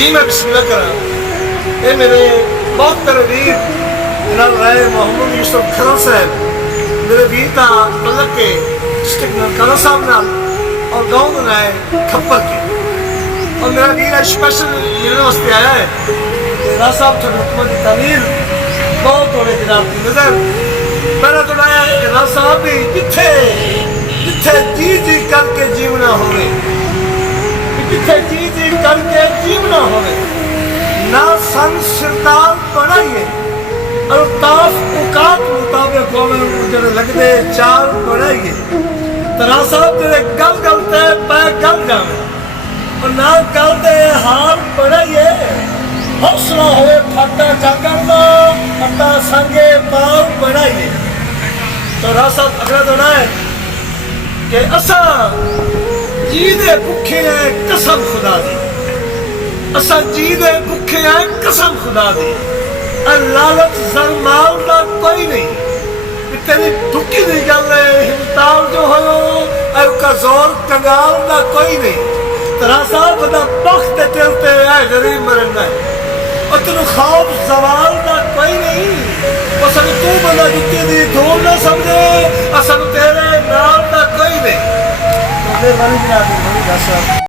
जी मैं बिस्मिल्लाह करा। ये मेरे बहुत मेरे वीर जनाब राय मोहम्मद यूसुफ खरल साहब मेरे वीर का तलक के डिस्ट्रिक्ट खरल साहब नाल और गाँव में आए खप्पर के और मेरा वीर स्पेशल मिलने वास्ते आया है। राज साहब थोड़ी हुकूमत की तामीर बहुत थोड़े जनाब की नजर मेरा तो आया राज साहब भी जिथे जिथे जी जी करके जीवना होवे जिथे जी जी करके जीवना होवे ना सन सिरदार बनाइए और ताफ औकात मुताबिक जो लगते चार बनाइए तो राज साहब तेरे गल गल ते पै गल जावे और ना गल ते हाल बनाइए हौसला होए फाटा जागर दा अता संगे पाव बनाइए। तो राज साहब अगला दोना है कि असा जी दे भुखे हैं कसम खुदा दी असा जी दे भुखे हैं कसम खुदा दी लालच जरमाल दा कोई नहीं तेरी दुखी दी गल है हिमताल जो हो का जोर कंगाल दा कोई नहीं। तरा साहब दा बख्त चलते है गरीब मरना है और तेन खौफ सवाल का कोई नहीं और सब तू बंदा जुत्ती दी धूल ना समझे और सब तेरे नाल का कोई नहीं।